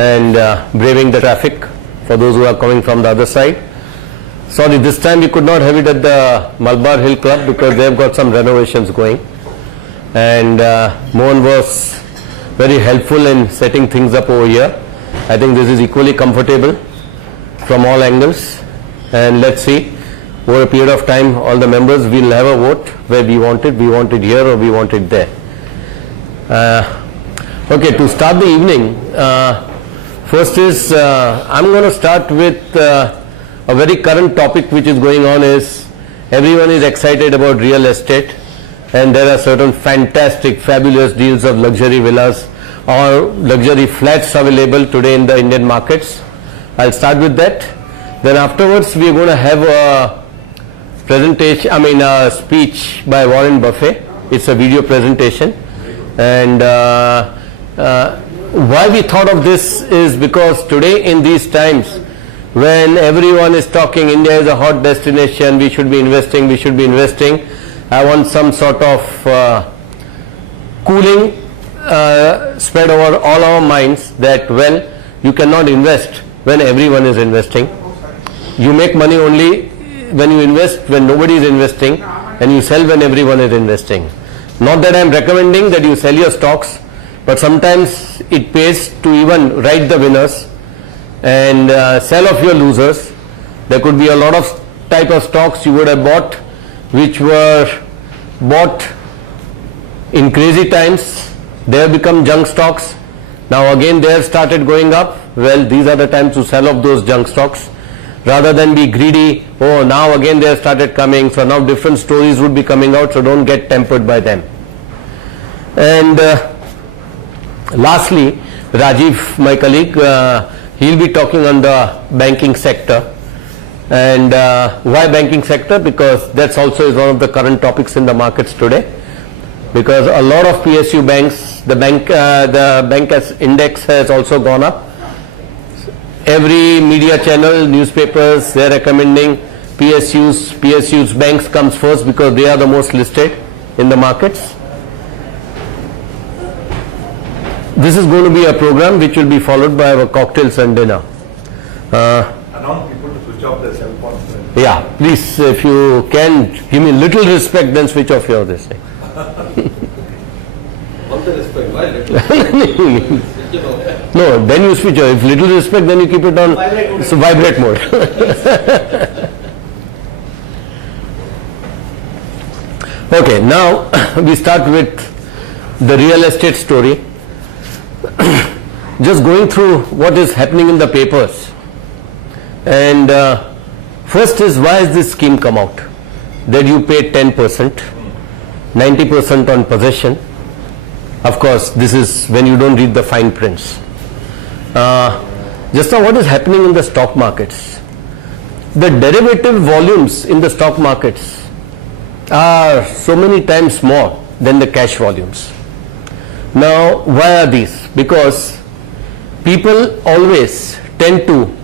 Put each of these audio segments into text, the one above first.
and braving the traffic for those who are coming from the other side. Sorry, this time we could not have it at the Malabar Hill Club because they have got some renovations going, and Mohan was very helpful in setting things up over here. I think this is equally comfortable from all angles, and let's see, over a period of time all the members will have a vote where we want it here or we want it there. Okay, to start the evening, first is I'm going to start with a very current topic which is going on. Is everyone is excited about real estate, and there are certain fantastic fabulous deals of luxury villas or luxury flats available today in the Indian markets. I'll start with that. Then afterwards we are going to have a presentation, a speech by Warren Buffett. It's a video presentation, and why we thought of this is because today in these times when everyone is talking India is a hot destination, we should be investing, I want some sort of cooling spread over all our minds that, well, you cannot invest when everyone is investing. You make money only when you invest when nobody is investing, and you sell when everyone is investing. Not that I am recommending that you sell your stocks, but sometimes it pays to even write the winners and sell off your losers. There could be a lot of type of stocks you would have bought which were bought in crazy times. They have become junk stocks. Now again they have started going up. Well, these are the times to sell off those junk stocks rather than be greedy. Oh, now again they have started coming, so now different stories would be coming out, so don't get tempered by them. And lastly, Rajiv, my colleague, he'll be talking on the banking sector. And why banking sector? Because that's also is one of the current topics in the markets today. Because a lot of PSU banks, the bank as index has also gone up. Every media channel, newspapers, they're recommending PSUs banks comes first because they are the most listed in the markets. This is going to be a program which will be followed by our cocktails and dinner. Announce people to switch off their cell phones. Yeah, please, if you can give me little respect, then switch off your this thing. All the respect, why little? No, then you switch off. If little respect, then you keep it on vibrate mode. Okay, now we start with the real estate story. Just going through what is happening in the papers, and first is, why has this scheme come out that you pay 10%, 90% on possession? Of course, this is when you don't read the fine prints. Just now, what is happening in the stock markets? The derivative volumes in the stock markets are so many times more than the cash volumes. Now, why are these? Because people always tend to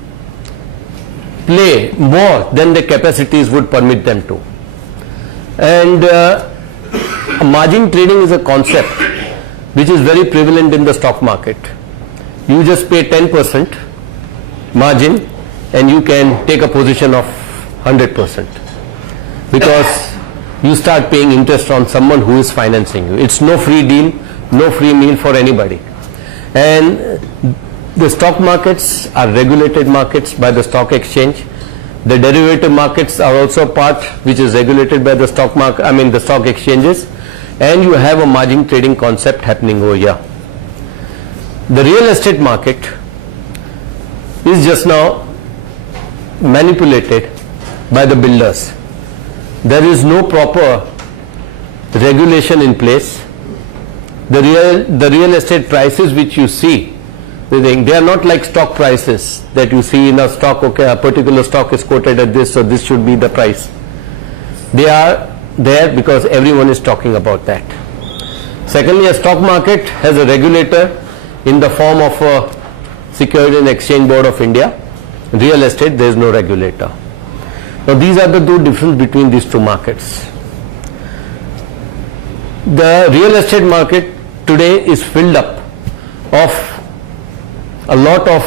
play more than the capacities would permit them to. And margin trading is a concept which is very prevalent in the stock market. You just pay 10% margin and you can take a position of 100% because you start paying interest on someone who is financing you. It's no free deal, no free meal for anybody. And the stock markets are regulated markets by the stock exchange. The derivative markets are also part which is regulated by the stock market, the stock exchanges, and you have a margin trading concept happening over here. The real estate market is just now manipulated by the builders. There is no proper regulation in place. The real estate prices which you see, they are not like stock prices that you see in a stock. Okay, a particular stock is quoted at this, so this should be the price. They are there because everyone is talking about that. Secondly, a stock market has a regulator in the form of a Securities and Exchange Board of India. Real estate, there is no regulator. Now these are the two differences between these two markets. The real estate market today is filled up of a lot of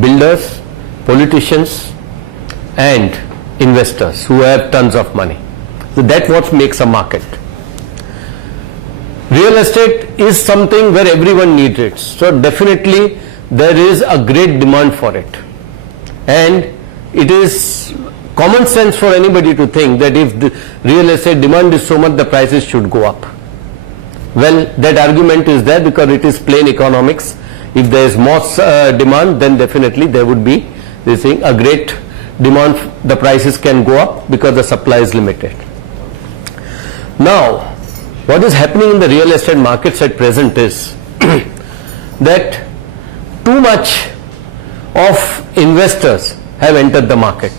builders, politicians and investors who have tons of money. So that's what makes a market. Real estate is something where everyone needs it. So definitely there is a great demand for it. And it is common sense for anybody to think that if the real estate demand is so much, the prices should go up. Well, that argument is there because it is plain economics. If there is more demand, then definitely there would be this thing, a great demand, the prices can go up because the supply is limited. Now, what is happening in the real estate markets at present is that too much of investors have entered the market.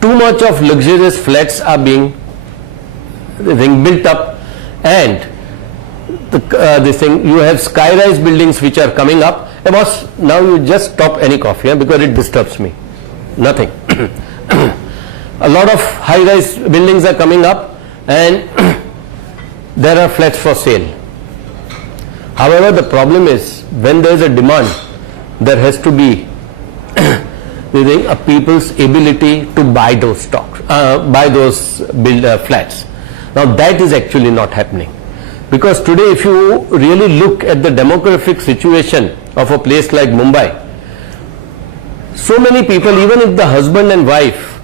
Too much of luxurious flats are being built up, and you have sky-rise buildings which are coming up. Boss, now you just stop any coffee because it disturbs me. Nothing. A lot of high-rise buildings are coming up and there are flats for sale. However, the problem is when there is a demand, there has to be a people's ability to buy those stocks, buy those flats. Now that is actually not happening. Because today if you really look at the demographic situation of a place like Mumbai, so many people, even if the husband and wife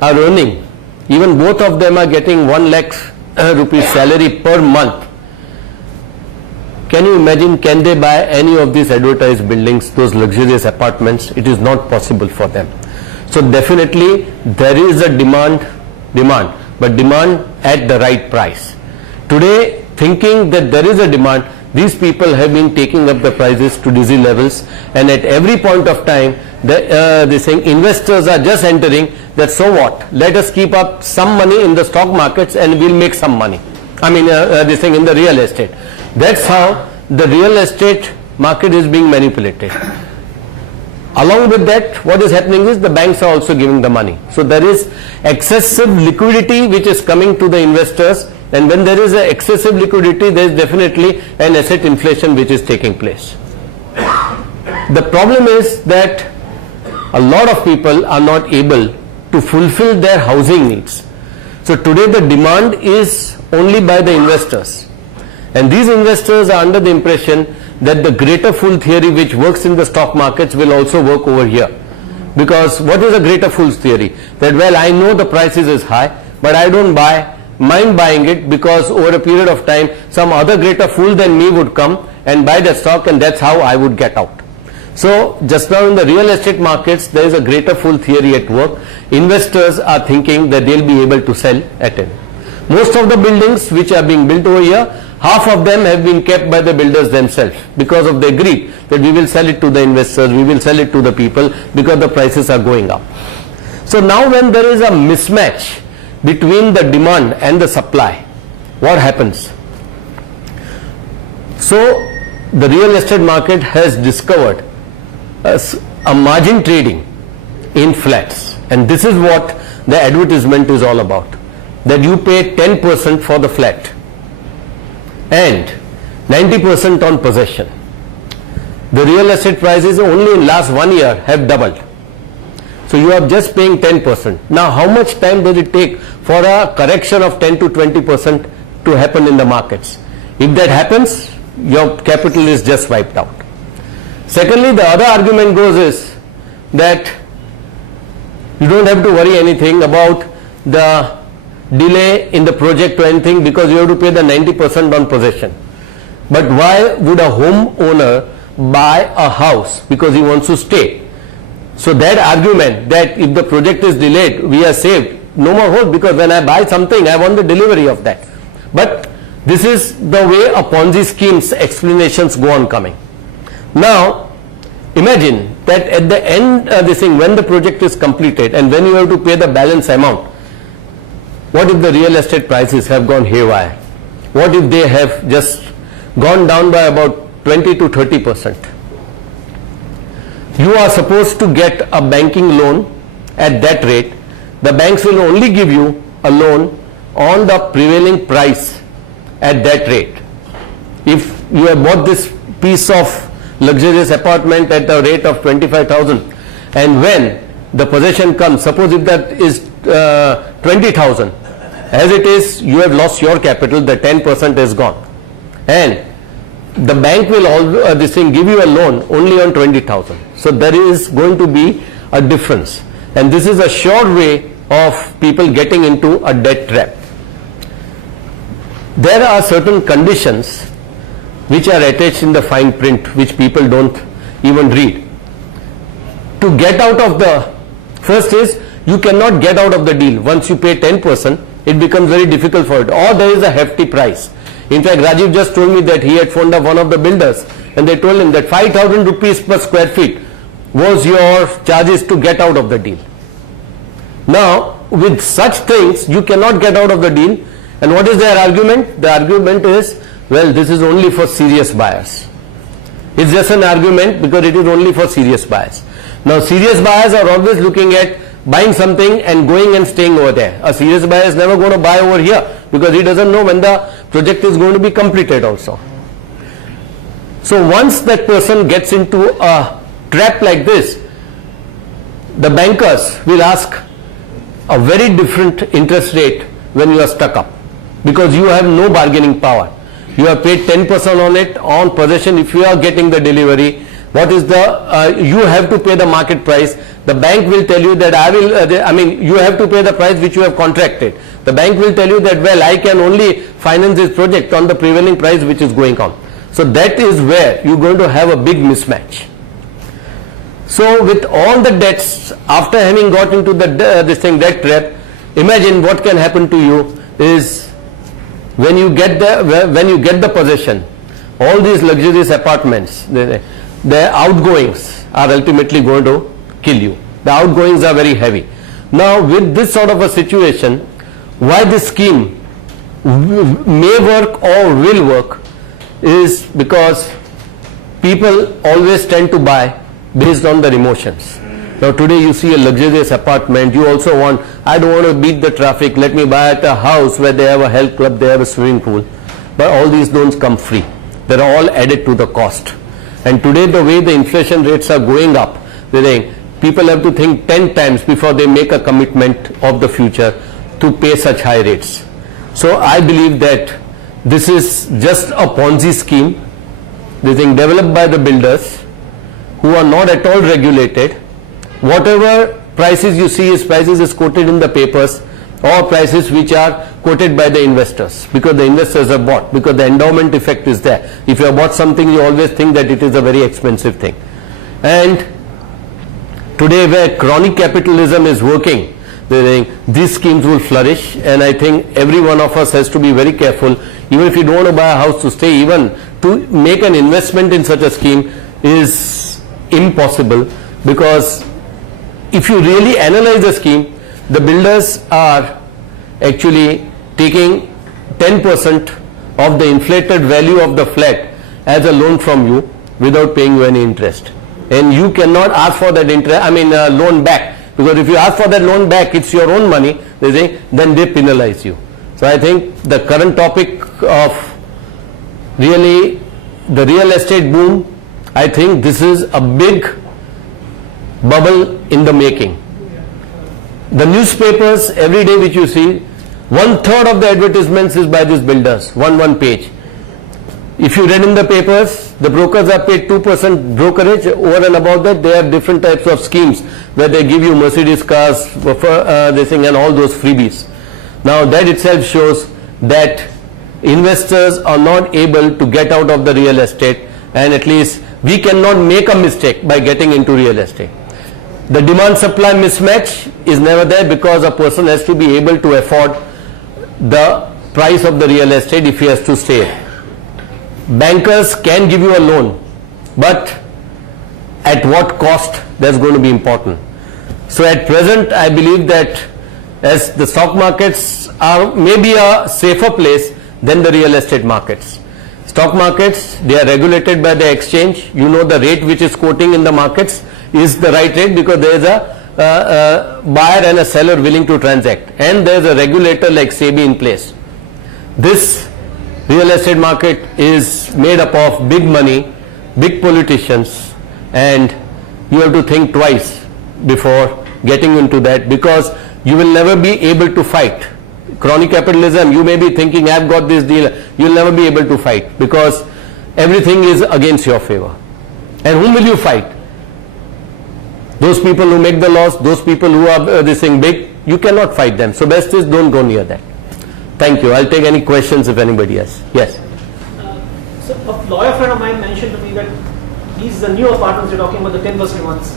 are earning, even both of them are getting 1 lakh rupees salary per month, can you imagine, can they buy any of these advertised buildings, those luxurious apartments? It is not possible for them. So definitely there is a demand, but demand at the right price. Today, thinking that there is a demand, these people have been taking up the prices to dizzy levels, and at every point of time they saying investors are just entering that, so what, let us keep up some money in the stock markets and we'll make some money. I mean this thing in the real estate. That's how the real estate market is being manipulated. Along with that, what is happening is the banks are also giving the money. So there is excessive liquidity which is coming to the investors, and when there is excessive liquidity, there is definitely an asset inflation which is taking place. The problem is that a lot of people are not able to fulfill their housing needs. So today the demand is only by the investors, and these investors are under the impression that the greater fool theory which works in the stock markets will also work over here. Because what is a greater fool's theory? That, well, I know the prices is high, but I don't mind buying it because over a period of time some other greater fool than me would come and buy the stock, and that's how I would get out. So just now in the real estate markets there is a greater fool theory at work. Investors are thinking that they'll be able to sell at it. Most of the buildings which are being built over here, half of them have been kept by the builders themselves because of the greed that we will sell it to the investors, we will sell it to the people because the prices are going up. So now when there is a mismatch between the demand and the supply, what happens? So the real estate market has discovered a margin trading in flats, and this is what the advertisement is all about, that you pay 10% for the flat and 90% on possession. The real estate prices only in last 1 year have doubled. So you are just paying 10%. Now how much time does it take for a correction of 10 to 20% to happen in the markets? If that happens, your capital is just wiped out. Secondly, the other argument goes is that you don't have to worry anything about the delay in the project or anything because you have to pay the 90% on possession. But why would a homeowner buy a house? Because he wants to stay. So that argument that if the project is delayed, we are saved, no more hold, because when I buy something, I want the delivery of that. But this is the way a Ponzi scheme's explanations go on coming. Now, imagine that at the end, when the project is completed and when you have to pay the balance amount, what if the real estate prices have gone haywire? What if they have just gone down by about 20 to 30%? You are supposed to get a banking loan at that rate. The banks will only give you a loan on the prevailing price at that rate. If you have bought this piece of luxurious apartment at a rate of 25,000, and when the possession comes, suppose if that is 20,000, as it is, you have lost your capital, the 10% is gone, and the bank will give you a loan only on 20,000. So there is going to be a difference, and this is a sure way of people getting into a debt trap. There are certain conditions which are attached in the fine print which people don't even read. To get out of the, first is you cannot get out of the deal. Once you pay 10%, it becomes very difficult for it, or there is a hefty price. In fact, Rajiv just told me that he had phoned up one of the builders and they told him that 5,000 rupees per square feet was your charges to get out of the deal. Now, with such things, you cannot get out of the deal. And what is their argument? The argument is, well, this is only for serious buyers. It's just an argument because it is only for serious buyers. Now, serious buyers are always looking at buying something and going and staying over there. A serious buyer is never going to buy over here because he doesn't know when the project is going to be completed also. So once that person gets into a trap like this, the bankers will ask a very different interest rate when you are stuck up, because you have no bargaining power. You have paid 10% on it on possession. If you are getting the delivery, what is the you have to pay the market price. The bank will tell you that you have to pay the price which you have contracted. The bank will tell you that, well, I can only finance this project on the prevailing price which is going on. So that is where you're going to have a big mismatch. So with all the debts, after having got into the debt trap, imagine what can happen to you is when you get the possession, all these luxurious apartments, their outgoings are ultimately going to kill you. The outgoings are very heavy. Now with this sort of a situation, why this scheme may work or will work is because people always tend to buy based on their emotions. Now today you see a luxurious apartment, you also want, I don't want to beat the traffic, let me buy at a house where they have a health club, they have a swimming pool. But all these don't come free. They're all added to the cost. And today the way the inflation rates are going up, people have to think 10 times before they make a commitment of the future to pay such high rates. So I believe that this is just a Ponzi scheme, developed by the builders who are not at all regulated. Whatever prices you see is prices is quoted in the papers, or prices which are quoted by the investors, because the investors have bought, because the endowment effect is there. If you have bought something, you always think that it is a very expensive thing. And today where crony capitalism is working, these schemes will flourish, and I think every one of us has to be very careful. Even if you don't want to buy a house to stay, even to make an investment in such a scheme is impossible, because if you really analyze the scheme, the builders are actually taking 10% of the inflated value of the flat as a loan from you without paying you any interest. And you cannot ask for that loan back, because if you ask for that loan back, it's your own money, then they penalize you. So I think the current topic of really the real estate boom, I think this is a big bubble in the making. The newspapers every day which you see, 1/3 of the advertisements is by these builders, one page. If you read in the papers, the brokers are paid 2% brokerage. Over and above that, they have different types of schemes where they give you Mercedes cars, and all those freebies. Now that itself shows that investors are not able to get out of the real estate, and at least we cannot make a mistake by getting into real estate. The demand supply mismatch is never there, because a person has to be able to afford the price of the real estate if he has to stay. Bankers can give you a loan, but at what cost, that's going to be important. So at present, I believe that as the stock markets are maybe a safer place than the real estate markets. Stock markets, they are regulated by the exchange. You know the rate which is quoting in the markets is the right rate, because there is a buyer and a seller willing to transact, and there is a regulator like SEBI in place. This real estate market is made up of big money big politicians, and you have to think twice before getting into that, because you will never be able to fight. Crony capitalism, you may be thinking, I've got this deal, you'll never be able to fight, because everything is against your favor. And whom will you fight? Those people who make the laws, those people who are this thing big, you cannot fight them. So best is don't go near that. Thank you. I'll take any questions if anybody has. Yes. So a lawyer friend of mine mentioned to me that these new apartments you're talking about, the 10% ones,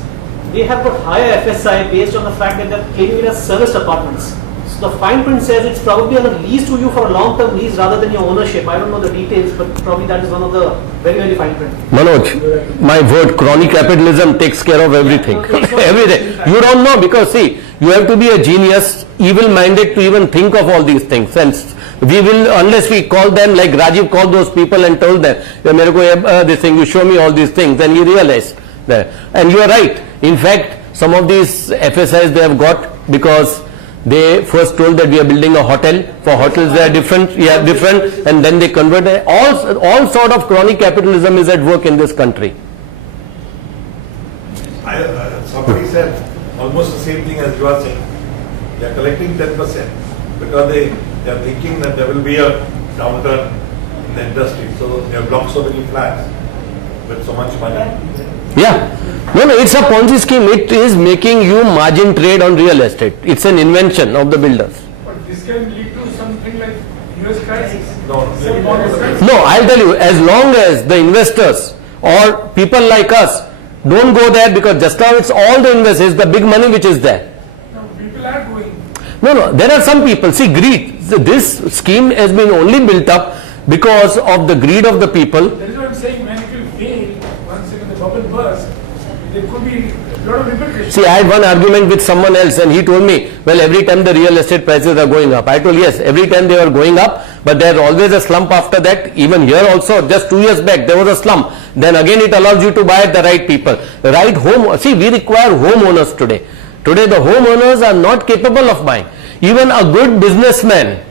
they have got higher FSI based on the fact that they're claiming it as serviced apartments. So the fine print says it's probably on a lease to you for a long-term lease rather than your ownership. I don't know the details, but probably that is one of the very, very fine print. Manoj, my word, crony capitalism takes care of everything. Everything. You don't know, because see, you have to be a genius, evil-minded to even think of all these things. And we will, unless we call them, like Rajiv called those people and told them, this thing, you show me all these things, and you realize that. And you are right. In fact, some of these FSIs they have got because they first told that we are building a hotel. For hotels they are different, and then they converted. All sort of crony capitalism is at work in this country. Somebody said almost the same thing as you are saying. They are collecting 10% because they are thinking that there will be a downturn in the industry. So they have blocked so many flats with so much money. Yeah. No, it's a Ponzi scheme. It is making you margin trade on real estate. It's an invention of the builders. But this can lead to something like US crisis. No. No, I'll tell you, as long as the investors or people like us don't go there, because just now it's all the investors, the big money which is there. No, people are going. No, there are some people. See, greed. This scheme has been only built up because of the greed of the people. That is what I'm saying. When it will fail, once the bubble bursts, there could be a lot of repercussions. See, I had one argument with someone else, and he told me, well, every time the real estate prices are going up. I told, yes, every time they are going up, but there's always a slump after that. Even here also, just 2 years back, there was a slump. Then again, it allows you to buy the right people. The right home. See, we require homeowners today. Today, the homeowners are not capable of buying. Even a good businessman,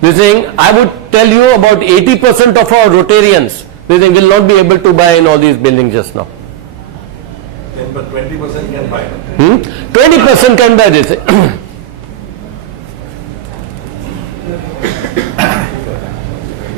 this thing, I would tell you about 80% of our Rotarians, they will not be able to buy in all these buildings just now. But 20% can buy. 20% can buy this.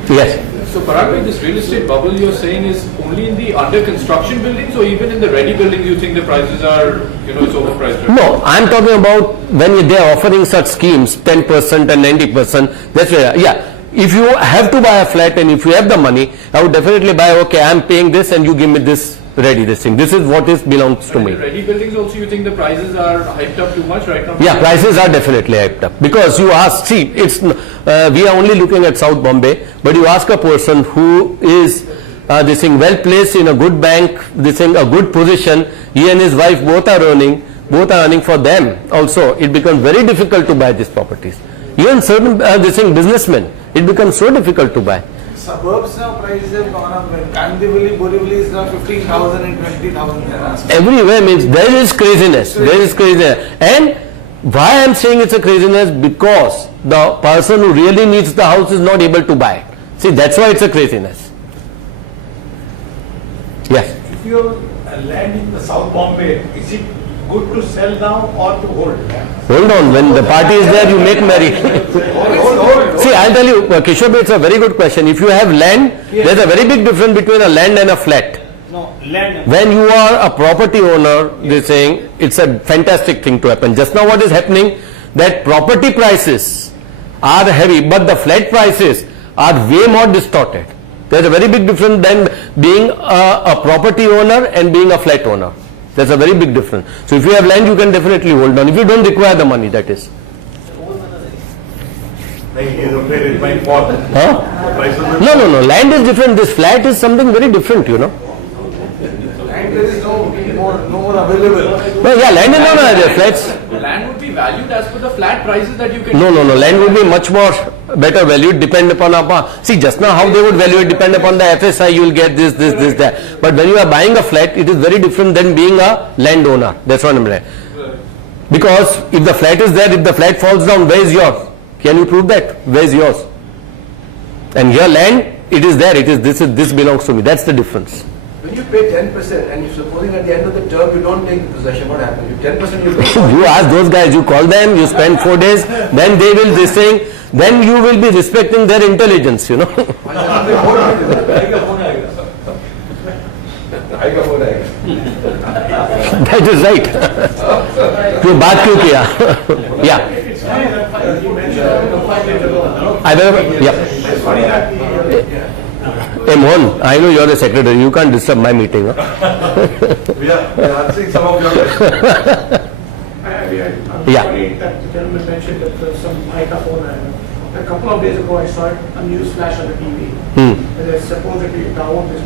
Yes. So Parag, this real estate bubble you're saying is only in the under construction buildings, or even in the ready buildings you think the prices are, it's overpriced? No, I'm talking about when they are offering such schemes, 10% and 90%. That's where, yeah. If you have to buy a flat and if you have the money, I would definitely buy, okay, I'm paying this and you give me this ready, this thing. This is what belongs to me. In ready buildings also you think the prices are hyped up too much right now? Yeah, prices are definitely hyped up. Because you ask, see, we are only looking at South Bombay, but you ask a person who is this thing well placed in a good bank, this thing a good position, he and his wife both are earning for them also. It becomes very difficult to buy these properties. Even certain this thing businessmen, it becomes so difficult to buy. Suburbs now prices have gone up. Kandivali, Borivali is now 15,000 and 20,000 they're asking. Everywhere means there is craziness. There is craziness. And why I am saying it's a craziness? Because the person who really needs the house is not able to buy it. See, that's why it's a craziness. Yes. If you have land in the South Bombay, is it good to sell now or to hold? Hold on, when the party is there, you make merry. See, I'll tell you, Kishore, it's a very good question. If you have land, there's a very big difference between a land and a flat. No, land. When you are a property owner, they're saying it's a fantastic thing to happen. Just now what is happening, that property prices are heavy, but the flat prices are way more distorted. There's a very big difference than being a property owner and being a flat owner. There's a very big difference. So if you have land, you can definitely hold on. If you don't require the money, that is. He is afraid it might fall. Huh? The prices will No. Land is different. This flat is something very different, And there is no more available. No, yeah, land is not there. Flats. Land would be valued as per the flat prices that you can... No. Land would be much more better valued, depend upon, see, just now how they would value it, depend upon the FSI, you will get this, that. But when you are buying a flat, it is very different than being a landowner. That's what I'm saying. Because if the flat is there, if the flat falls down, where is yours? Can you prove that? Where is yours? And your land, it is there. This belongs to me. That's the difference. If you pay 10% and you're supposing at the end of the term you don't take the possession, what happens? You 10% you pay. You ask those guys, you call them, you spend 4 days, then they will this thing, then you will be respecting their intelligence, you know. That is right. You baat kyun kiya? Yeah. I will, yeah. Hey Mohan, I know you're the secretary, you can't disturb my meeting. Huh? We are answering some of your questions. Yeah. Funny that the gentleman mentioned that there's some microphone. A couple of days ago, I saw a news flash on the TV. And they supposedly Davos is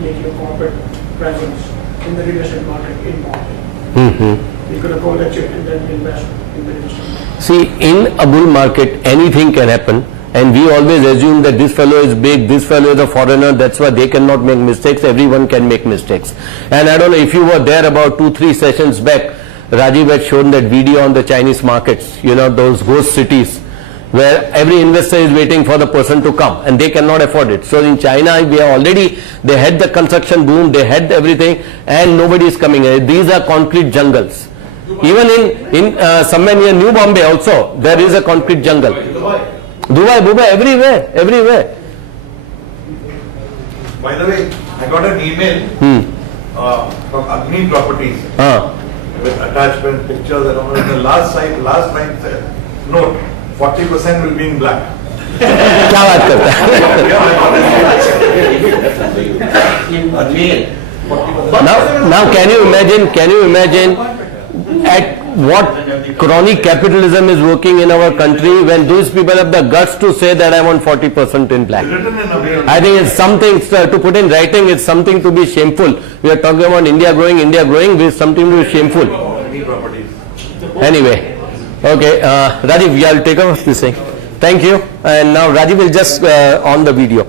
making a corporate presence in the real estate market in Bombay. You could have go lecture and then invest in the real estate market. See, in a bull market, anything can happen. And we always assume that this fellow is big, this fellow is a foreigner, that's why they cannot make mistakes, everyone can make mistakes. And I don't know if you were there about 2-3 sessions back, Rajiv had shown that video on the Chinese markets, you know, those ghost cities, where every investor is waiting for the person to come and they cannot afford it. So in China, we are already, they had the construction boom, they had everything, and nobody is coming in. These are concrete jungles. Even in somewhere near New Bombay also, there is a concrete jungle. Dubai, everywhere. By the way, I got an email from Agni Properties with attachment, pictures and all. The last line said, note, 40% will be in black. क्या बात करता है? Now can you imagine at what chronic capitalism is working in our country when those people have the guts to say that I want 40% in black. I think it's something to put in writing, it's something to be shameful. We are talking about India growing with something to be shameful. Anyway, okay, Rajiv, you will take over this thing. Thank you. And now Rajiv will just on the video.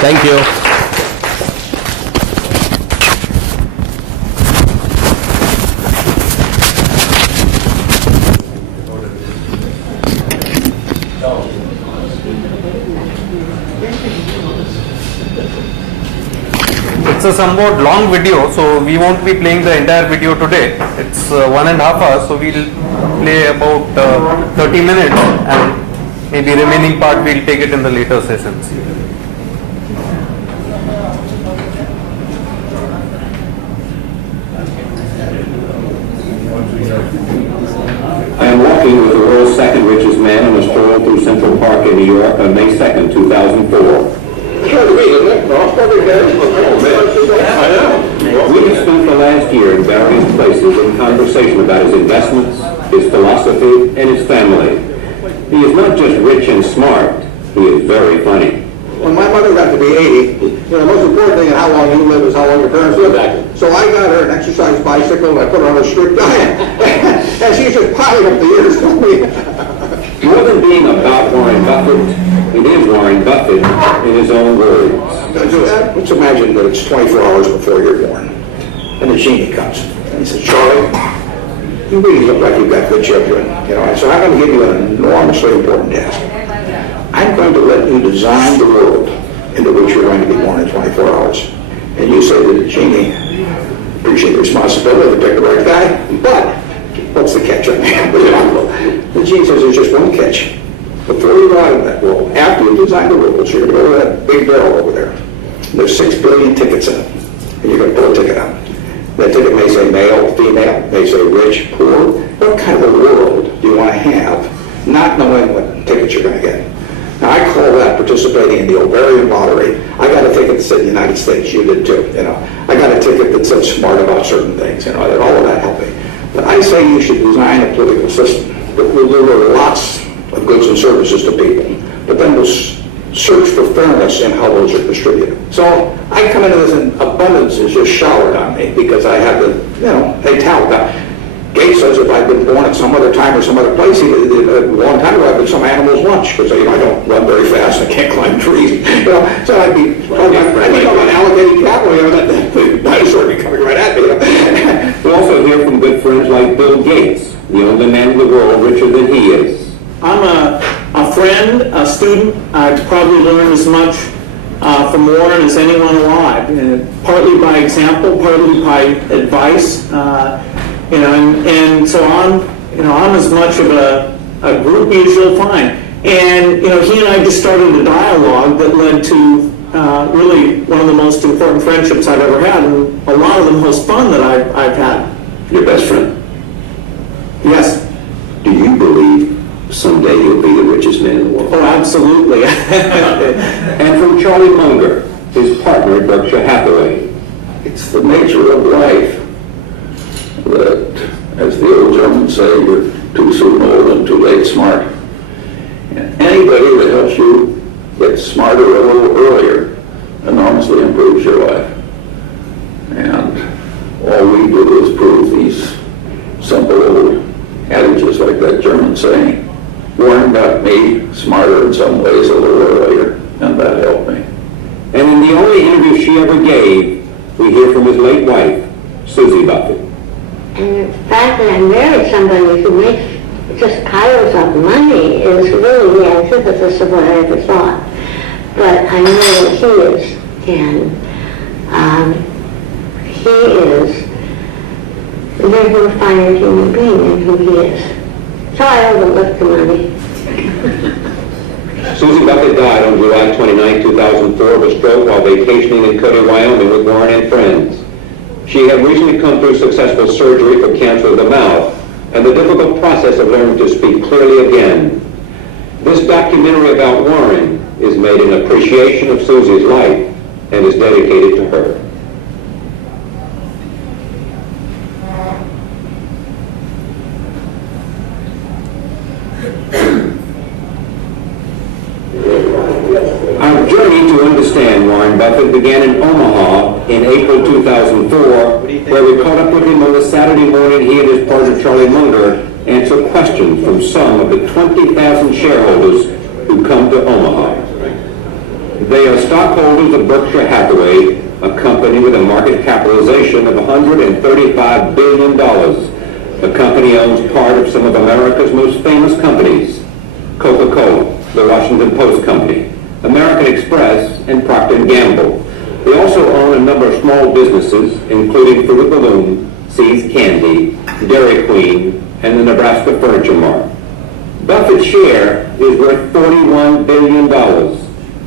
Thank you. It's a somewhat long video, so we won't be playing the entire video today. It's 1.5 hours, so we'll play about 30 minutes and maybe remaining part we'll take it in the later sessions. I am walking with the world's second richest man on a stroll through Central Park in New York on May 2nd, 2004. We have spent the last year in various places in conversation about his investments, his philosophy, and his family. He is not just rich and smart, he is very funny. When my mother got to be 80, the most important thing in how long you live is how long your parents live. So I got her an exercise bicycle and I put her on a strict diet. And she's just piling up the years for me. More than being about Warren Buffett, it is Warren Buffett in his own words. Let's imagine that it's 24 hours before you're born. And the genie comes. And he says, Charlie, you really look like you've got good children. You know, so I'm going to give you an enormously important task. I'm going to let you design the world into which you're going to be born in 24 hours. And you say to the genie, appreciate the responsibility to pick the right guy, but what's the catch on that? The genie says there's just one catch. Before you go out of that world, after you design the rules, you're going to go to that big barrel over there. There's 6 billion tickets in it. And you're going to pull a ticket out. That ticket may say male, female, may say rich, poor. What kind of a world do you want to have, not knowing what tickets you're going to get? Now, I call that participating in the ovarian lottery. I got a ticket that said the United States. You did too, you know. I got a ticket that said smart about certain things, you know. All of that helped me. But I say you should design a political system that will deliver lots of goods and services to people, but then we'll search for fairness in how those are distributed. So I come into this and abundance is just showered on me because I have the, you know, they tout. Gates says if I'd been born at some other time or some other place, a long time ago, I'd been some animal's lunch because you know, I don't run very fast, I can't climb trees. You know, so I'd be talking about allocating capital, you know, that dinosaur would be coming right at me. You know? We also hear from good friends like Bill Gates, the only man in the world richer than he is. I'm a friend, a student. I've probably learned as much from Warren as anyone alive, partly by example, partly by advice, and so I'm as much of a groupie as you'll find. And he and I just started a dialogue that led to really one of the most important friendships I've ever had, and a lot of the most fun that I've had. Your best friend? Yes. Do you believe someday you'll be the richest man in the world? Oh, absolutely. And from Charlie Munger, his partner at Berkshire Hathaway. It's the nature of life that, as the old Germans say, you're too soon old and too late smart. And anybody that helps you get smarter a little earlier enormously improves your life. And all we do is prove these simple old adages like that German saying. Warren got me smarter in some ways a little earlier, and that helped me. And in the only interview she ever gave, we hear from his late wife, Susie Buffett. And the fact that I married somebody who makes just piles of money is really the antithesis of what I ever thought. But I know that he is, and he is a very refined human being in who he is. So I overlooked the money. Susie Buffett died on July 29, 2004 of a stroke while vacationing in Cody, Wyoming with Warren and friends. She had recently come through successful surgery for cancer of the mouth and the difficult process of learning to speak clearly again. This documentary about Warren is made in appreciation of Susie's life and is dedicated to her. Our journey to understand Warren Buffett began in Omaha in April 2004, where we caught up with him on the Saturday morning he and his partner Charlie Munger answered questions from some of the 20,000 shareholders who come to Omaha. They are stockholders of Berkshire Hathaway, a company with a market capitalization of $135 billion. The company owns part of some of America's most famous companies: Coca-Cola, the Washington Post Company, American Express, and Procter & Gamble. They also own a number of small businesses, including Fruit of the Loom, See's Candy, Dairy Queen, and the Nebraska Furniture Mart. Buffett's share is worth $41 billion.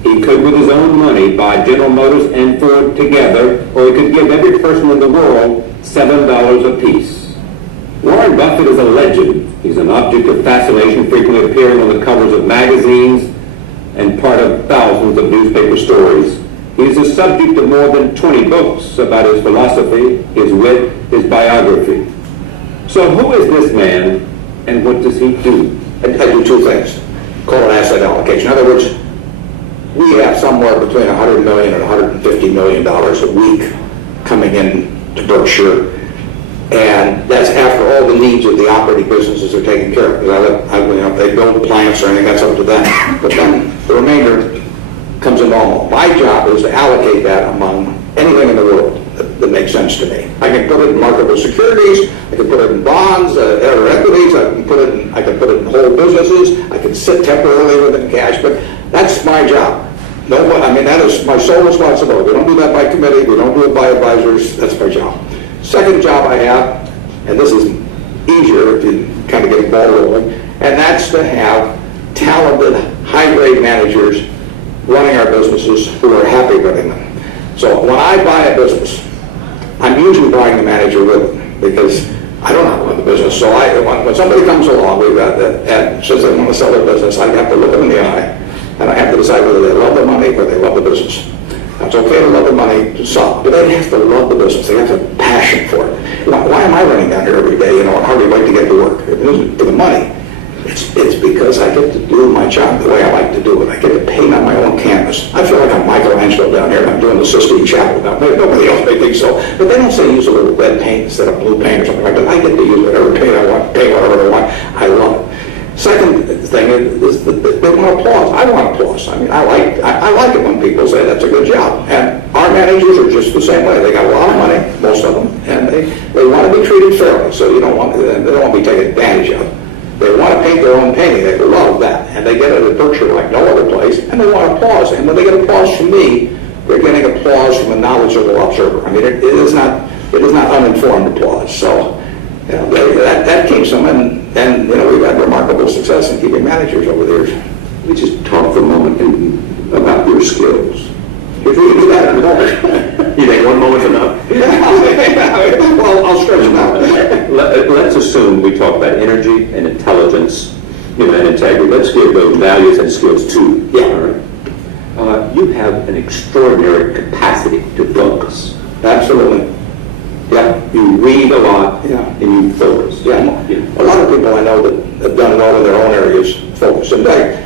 He could, with his own money, buy General Motors and Ford together, or he could give every person in the world $7 apiece. Warren Buffett is a legend. He's an object of fascination, frequently appearing on the covers of magazines and part of thousands of newspaper stories. He is the subject of more than 20 books about his philosophy, his wit, his biography. So who is this man, and what does he do? I do two things. Call it asset allocation. In other words, we have somewhere between $100 million and $150 million a week coming in to Berkshire, and that's after all the needs of the operating businesses are taken care of. If they build plants or anything, that's up to them. But then the remainder comes in normal. My job is to allocate that among anything in the world that makes sense to me. I can put it in marketable securities, I can put it in bonds, or equities, I can put it in whole businesses, I can sit temporarily within cash, but that's my job. That is my sole responsibility. We don't do that by committee, we don't do it by advisors, that's my job. Second job I have, and this is easier if you kind of get the ball rolling, and that's to have talented, high-grade managers running our businesses who are happy running them. So when I buy a business, I'm usually buying the manager with them because I don't know how to run the business. So when somebody comes along and says they want to sell their business, I have to look them in the eye and I have to decide whether they love the money or they love the business. It's okay to love the money to some, but they have to love the business. They have to have passion for it. Why am I running down here every day, and hardly wait to get to work? It isn't for the money. It's because I get to do my job the way I like to do it. I get to paint on my own canvas. I feel like I'm Michelangelo down here, and I'm doing the Sistine Chapel now. Nobody else may think so, but they don't say use a little red paint instead of blue paint or something like that. I get to use whatever paint I want, paint whatever I want. I love it. Second thing is they want applause. I want applause. I like it when people say that's a good job. And our managers are just the same way. They got a lot of money, most of them, and they want to be treated fairly. So they don't want to be taken advantage of. They want to paint their own painting. They love that, and they get it at Berkshire like no other place. And they want applause. And when they get applause from me, they're getting applause from a knowledgeable observer. I mean, it is not uninformed applause. So that keeps them, and we've had remarkable success in keeping managers over the years. We just talk for a moment about your skills. If we can do that in a moment. You think one moment's enough? Well, I'll stretch it out. Let's assume we talk about energy and intelligence, and integrity. Let's give those values and skills too. Yeah. All right. You have an extraordinary capacity to focus. Absolutely. Yeah. You read a lot, yeah, and you focus. Yeah. A lot of people I know that have done well in their own areas focus. In fact,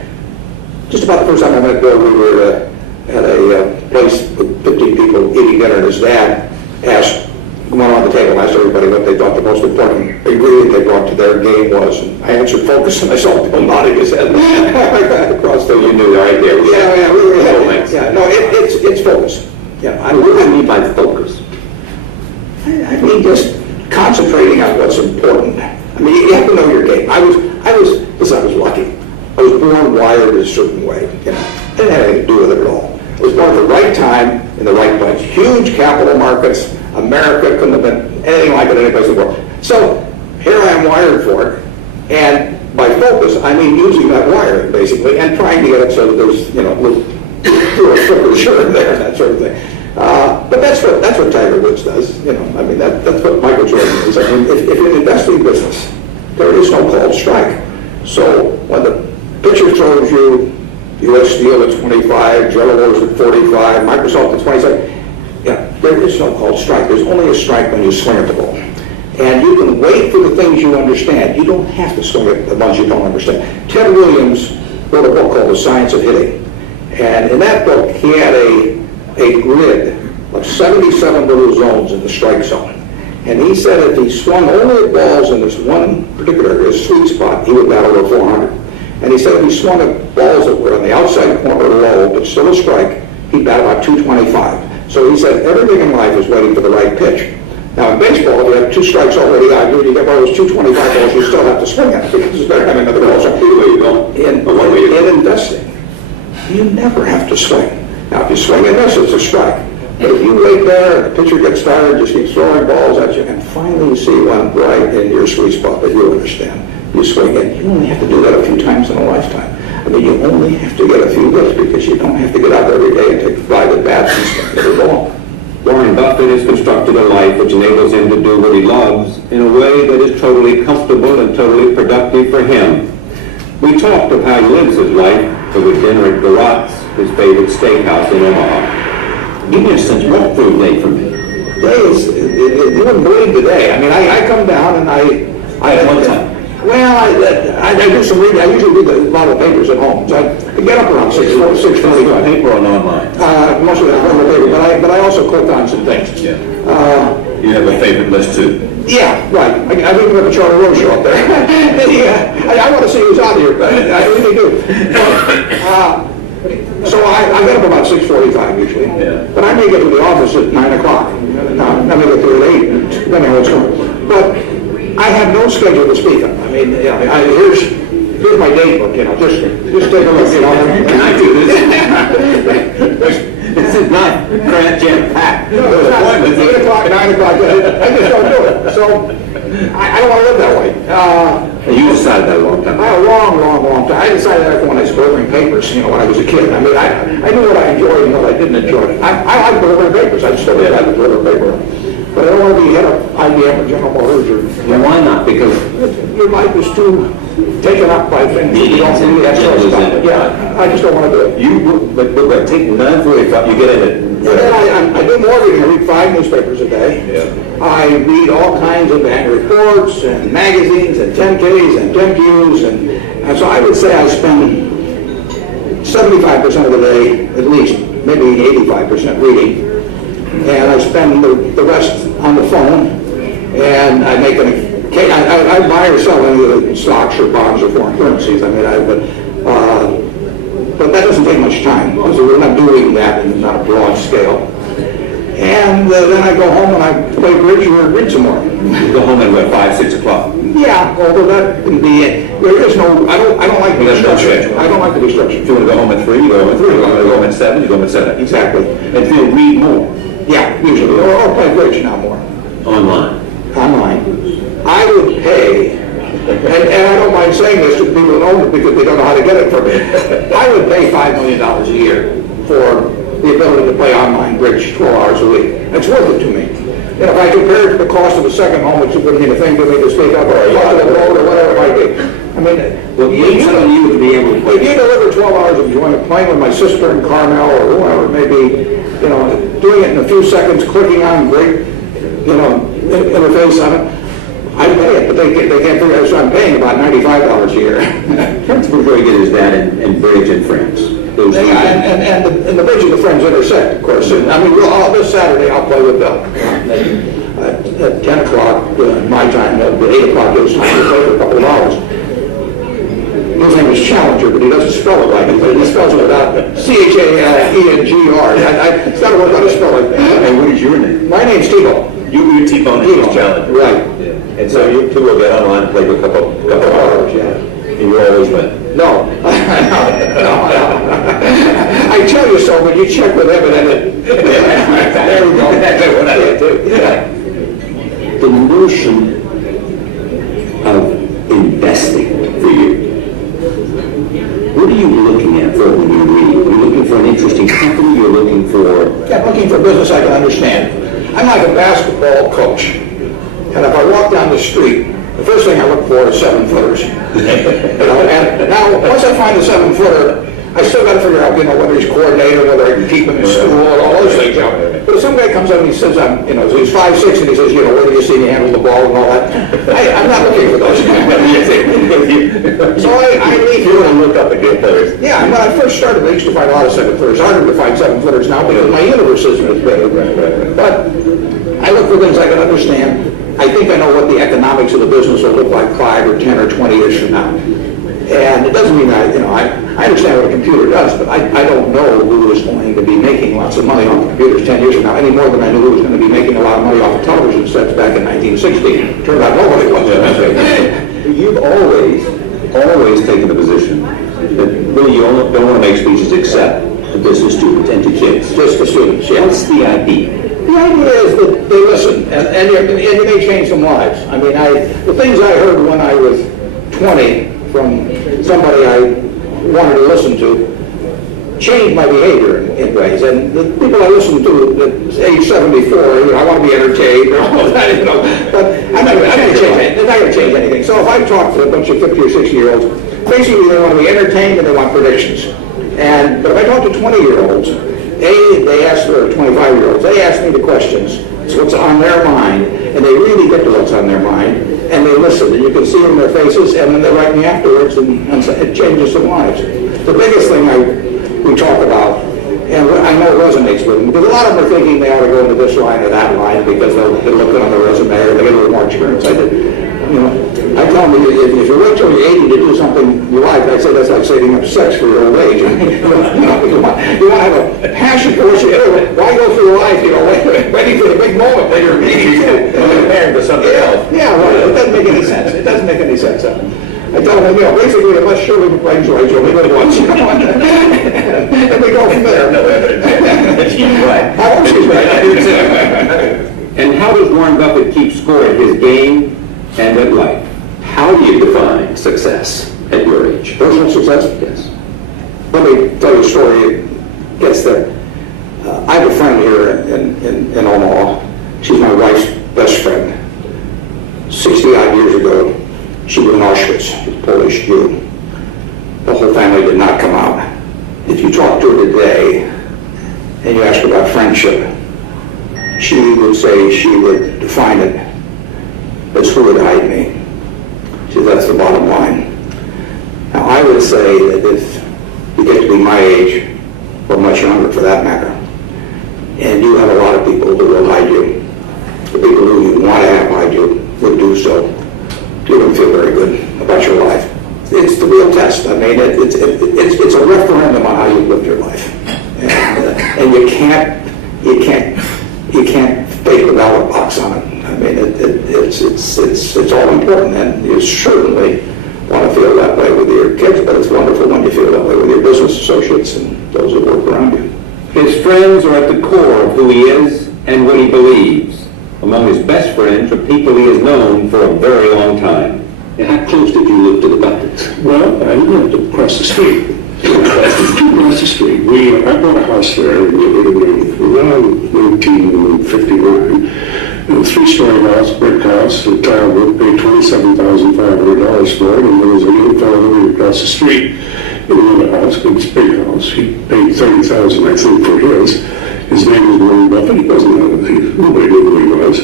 just about the first time I met Bill, we were at a place with 15 people eating dinner, and his dad went around the table and asked everybody what they thought the most important ingredient they brought to their game was. And I answered focus, and I saw Bill nodding his head across the. You knew right there. Yeah. No, it's focus. Yeah. What do you mean by focus? I mean just concentrating on what's important. I mean, you have to know your game. I was lucky. I was born wired a certain way. I didn't have anything to do with it at all. I was born at the right time in the right place. Huge capital markets. America couldn't have been anything like it any place in the world. So here I am wired for it, and by focus I mean using that wiring basically and trying to get it so that there's a little flickers here and there, that sort of thing. But that's what Tiger Woods does. I mean that's what Michael Jordan is. I mean, if in an investing business, there is no called strike. So when the pitcher throws you U.S. Steel at 25, Jello at 45, Microsoft at 27, there is no called strike. There's only a strike when you swing at the ball. And you can wait for the things you understand. You don't have to swing at the ones you don't understand. Ted Williams wrote a book called The Science of Hitting. And in that book, he had a grid of 77 little zones in the strike zone. And he said if he swung only at balls in this one particular area, sweet spot, he would bat over 400. And he said if he swung at balls that were on the outside corner low, but still a strike, he'd bat about 225. So he said everything in life is waiting for the right pitch. Now in baseball, if you have two strikes already out, you get one of those 225 balls, you still have to swing at it because it's better having another ball. So in investing, you never have to swing. Now if you swing and miss, it's a strike. But if you wait there and the pitcher gets tired, just keeps throwing balls at you, and finally you see one right in your sweet spot that you understand, you swing it. You only have to do that a few times in a lifetime. I mean, you only have to get a few hits because you don't have to get out there every day and take 5 at bats and stuff that are long. Warren Buffett has constructed a life which enables him to do what he loves in a way that is totally comfortable and totally productive for him. We talked of how he lives his life with a dinner at Garot's, his favorite steakhouse in Omaha. Give me a sense, walk through a day for me. You wouldn't believe the day. I mean, I come down and I one time. Well, I do some reading. I usually read a lot of papers at home. So I get up around 6:40. Paper or online? Most of it regular paper, but I also click on some things. Yeah. You have a favorite list too? Yeah, right. I think we have a Charlie Rose show up there. I want to see who's out here, but I really do. So I get up about 6:45 usually. Yeah. But I may get to the office at 9 o'clock. I may get there at 8, depending on what's going on. But I have no schedule to speak of. I mean, here's my date book, just take a look, Can I do this? This is not jam-packed. No, it's not. It's 8 o'clock, 9 o'clock. I just don't do it. So I don't want to live that way. You decided that a long time ago. A long time. I decided that when I was delivering papers, when I was a kid. I mean, I knew what I enjoyed and what I didn't enjoy. I like delivering papers. I still did. I would deliver paper. But I don't want to be head of IBM or General Motors or... Well, why not? Because your life is too taken up by things you don't really have to stop. Yeah, I just don't want to do it. But take 9:45, you get in it. And then I do more reading. I read 5 newspapers a day. Yeah. I read all kinds of annual reports and magazines and 10Ks and 10Qs. And so I would say I spend 75% of the day, at least, maybe 85% reading. And I spend the rest on the phone, and I make I buy or sell any of the stocks or bonds or foreign currencies. I mean, but that doesn't take much time because we're not doing that in not a broad scale. And then I go home and I play bridge or read some more. You go home at what, 5, 6 o'clock? Yeah, although that can be, there is no, I don't like the There's no structure. schedule. I don't like the structure. If you want to go home at 3, you go home at 3. You want to go home at 7, you go home at 7. Exactly. And if you read more Yeah, usually, or play bridge now more. online. Online. I would pay, and I don't mind saying this to people who own it because they don't know how to get it from me. I would pay $5 million a year for the ability to play online bridge 12 hours a week. It's worth it to me. You know, if I compare it to the cost of a second home, which wouldn't mean a thing to me to speak of, or a yacht or a boat or whatever it might be. I mean, Well, you tell you to be able to if you deliver 12 hours of enjoyment playing with my sister in Carmel or whoever it may be, you know, doing it in a few seconds, clicking on great, you know, interface on it, I pay it, but they can't figure out, so I'm paying about $95 a year. Principal very good is that and bridge and friends. Those two things. And the bridge and the Friends intersect, of course. And, I mean, this Saturday I'll play with Bill. At 10 o'clock, my time, 8 o'clock his time, we'll play for a couple of hours. His name is Challenger, but he doesn't spell it right. He spells it without C-H-A-L-E-N-G-R. It's not a word how to spell it. And what is your name? My name's Tebow. You T-Bone is his challenge. Right. And so you two will get online and play for a couple hours, yeah. And you always win. No. No. I tell you so, but you check with him and then there we go. That's what I did too. The notion of investing for you. What are you looking at for when you read? You're looking for an interesting company, you're looking for... Yeah, I'm looking for business I can understand. I'm like a basketball coach. And if I walk down the street, the first thing I look for is 7-footers. You know, and now, once I find a 7-footer, I still got to figure out, you know, whether he's coordinated, whether I can keep him in school, and all those things. You know. But if some guy comes up and he says, you know, he's 5'6", and he says, you know, where do you see me handle the ball and all that? I'm not looking for those. So I leave here and look up at good players. Yeah, when I first started, I used to find a lot of 7-footers. Harder to find 7-footers now because my universe isn't as big. But I look for things I can understand. I think I know what the economics of the business will look like 5 or 10 or 20 years from now. And it doesn't mean that, you know, I understand what a computer does, but I don't know who is going to be making lots of money off computers 10 years from now, any more than I knew who was going to be making a lot of money off of television sets back in 1960. Turned out nobody was. You've always taken the position that really you don't want to make speeches except to business students and to kids. Just the students, yeah. What's the idea? The idea is that they listen, and you may change some lives. I mean, the things I heard when I was 20 from somebody I wanted to listen to changed my behavior in ways. And the people I listened to at age 74, you know, I want to be entertained, or all that, you know. But I'm not going to change it. It's not going to change anything. So if I talk to a bunch of 50 or 60-year-olds, basically they want to be entertained and they want predictions. But if I talk to 20-year-olds, they ask their 25-year-olds, they ask me the questions, it's what's on their mind, and they really get to what's on their mind, and they listen, and you can see it in their faces, and then they write me afterwards, and it changes some lives. The biggest thing we talk about, and I know it resonates with them, because a lot of them are thinking they ought to go into this line or that line because they'll look good on their resume or they get a little more experience. I tell them, if you wait till you're 80 to do something you like, I say that's like saving up sex for your old age. You want to have a passion for what you do. Why go through life, you know, waiting for the big moment when you're 82? Compared to something else. Yeah, right. It doesn't make any sense. It doesn't make any sense. I tell them, you know, basically, unless Shirley MacLaine's right, you only live once. And we go from there. She's right. I hope she's right. And how does Warren Buffett keep score at his game and at life? How do you define success at your age? Personal success? Yes. Let me tell you a story. It gets there. I have a friend here in Omaha. She's my wife's best friend. 60-odd years ago, she was in Auschwitz, a Polish Jew. The whole family did not come out. If you talk to her today and you ask her about friendship, she would say she would define it as who would hide me. She said, that's the bottom line. Now, I would say that if you get to be my age, or much younger for that matter, and you have a lot of people who will hide you, the people who you want to have hide you would do so. You don't feel very good about your life. It's the real test. I mean, it's a referendum on how you live your life, and you can't you can't fake the ballot box on it. I mean, it's all important, and you certainly want to feel that way with your kids, but it's wonderful when you feel that way with your business associates and those that work around you. His friends are at the core of who he is and what he believes. Among his best friends are people he has known for a very long time. And how close did you live to the Buffetts? Well, I lived across the street. Across the street. I bought a house there around 1959. A three-story house, brick house, a tile roof, paid $27,500 for it, and there was a little fellow living across the street in another house, it's a big house. He paid $30,000, I think, for his. His name was Warren Buffett. He wasn't, nobody knew who he was.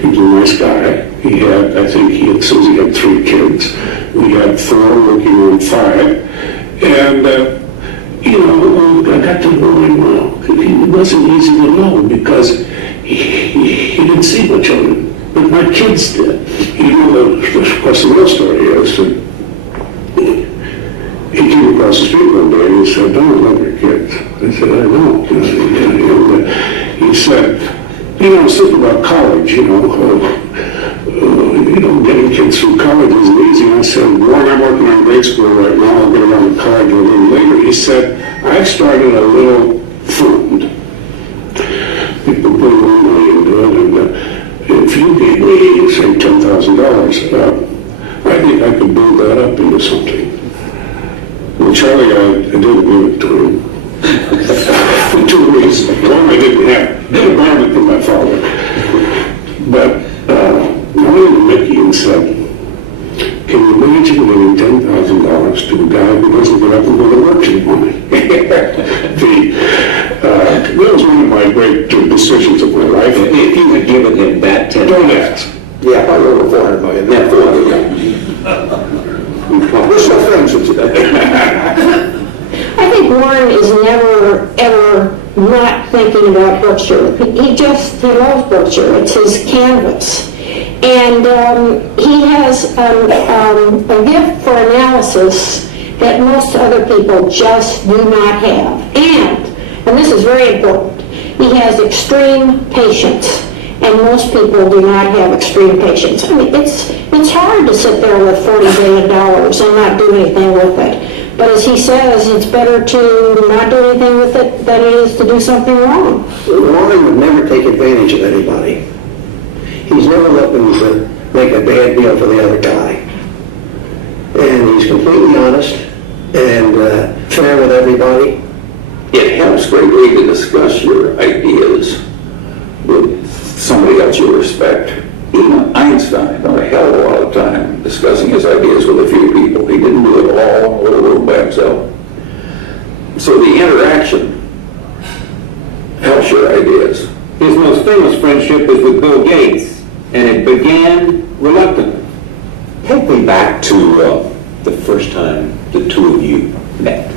He was a nice guy. He had, I think Susie had 3 kids. We had 4 working on 5. And, I got to know him well. It wasn't easy to know because he didn't see much of it. But my kids did. Of course, the real story is that he came across the street one day and he said, "Don't love your kids." I said, "I know." And he said, I was thinking about college, getting kids through college isn't easy. And I said, "Warren, I'm working on grade school right now. I'll get around to college a little later." He said, "I started a little fund. People put a little money into it, and if you gave me, say, $10,000, I think I could build that up into something." Well, Charlie, I didn't give it to him. For 2 reasons. One, I didn't borrow it from my father. But I went to Mickey and said, "Can you imagine giving $10,000 to a guy who doesn't get up and go to work in the morning?" That was one of my great decisions of my life. If you had given him that 10, don't ask. Yeah, probably over 400 million. Not 400 million. We're still friends with you. I think Warren is never, ever not thinking about Berkshire. He loves Berkshire. It's his canvas. And he has a gift for analysis that most other people just do not have. And this is very important, he has extreme patience. And most people do not have extreme patience. I mean, it's hard to sit there with $40 billion and not do anything with it. But as he says, it's better to not do anything with it than it is to do something wrong. Warren would never take advantage of anybody. He's never looking to make a bad deal for the other guy. And he's completely honest and fair with everybody. It helps greatly to discuss your ideas with somebody else you respect. Even Einstein spent a hell of a lot of time discussing his ideas with a few people. He didn't do it all in a little room by himself. So the interaction helps your ideas. His most famous friendship is with Bill Gates, and it began reluctantly. Take me back to the first time the two of you met.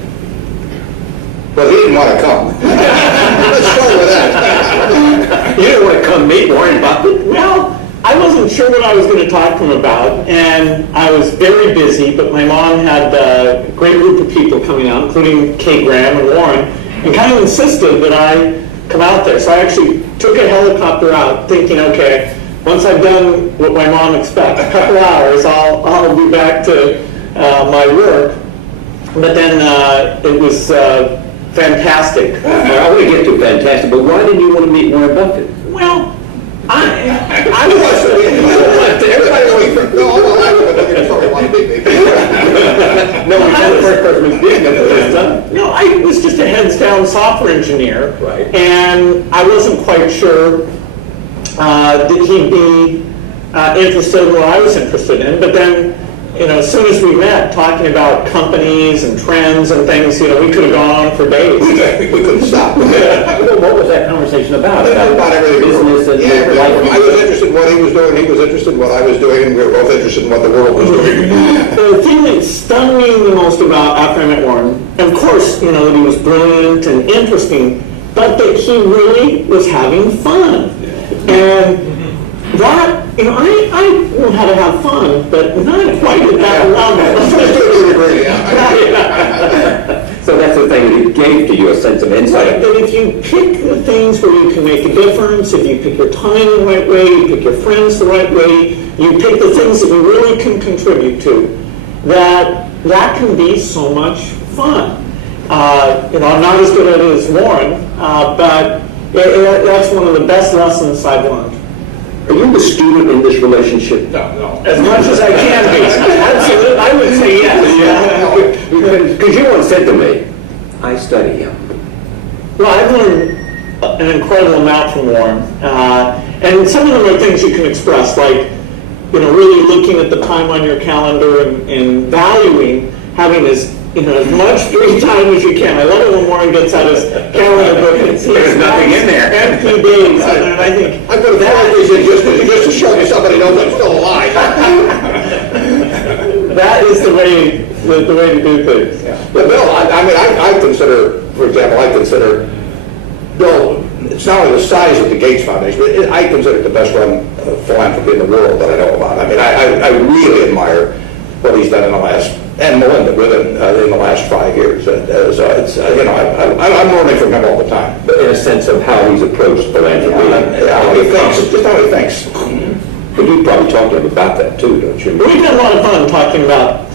Well, he didn't want to come. Let's start with that. You didn't want to come meet Warren Buffett? Well, I wasn't sure what I was going to talk to him about, and I was very busy, but my mom had a great group of people coming out, including Kay Graham and Warren, and kind of insisted that I come out there. So I actually took a helicopter out, thinking, okay, once I've done what my mom expects, a couple hours, I'll be back to my work. But then it was fantastic. I want to get to fantastic, but why did you want to meet Warren Buffett? Well, I was. Everybody always No, I was just a heads down software engineer, right? And I wasn't quite sure that he'd be interested in what I was interested in. But then, as soon as we met, talking about companies and trends and things, we could have gone on for days. We couldn't stop. What was that conversation about? About everything. Business and life. I was interested in what he was doing, he was interested in what I was doing, and we were both interested in what the world was doing. The thing that stunned me the most about after I met Warren, of course, that he was brilliant and interesting, but that he really was having fun. And that, I know how to have fun, but not quite at that level. So that's that's the thing, it gave to you a sense of insight. That if you pick the things where you can make a difference, if you pick your time the right way, you pick your friends the right way, you pick the things that you really can contribute to, that can be so much fun. I'm not as good at it as Warren, but that's one of the best lessons I've learned. Are you the student in this relationship? No. As much as I can be. Absolutely, I would say yes. Because you once said to me, I study him. Well, I've learned an incredible amount from Warren. And some of them are things you can express, like, really looking at the time on your calendar and valuing having as much free time as you can. I love it when Warren gets out his calendar book and sees there's nothing in there. Empty days. And I think I'm going to television just to show you somebody knows I'm still alive. That is the way to do things. Yeah, Bill, I consider, for example, Bill, it's not only the size of the Gates Foundation, but I consider it the best run philanthropy in the world that I know about. I really admire what he's done in the last, and Melinda with him in the last 5 years. I'm learning from him all the time. But in a sense of how he's approached philanthropy. Just how he thinks. But you probably talked to him about that too, don't you? We've had a lot of fun talking about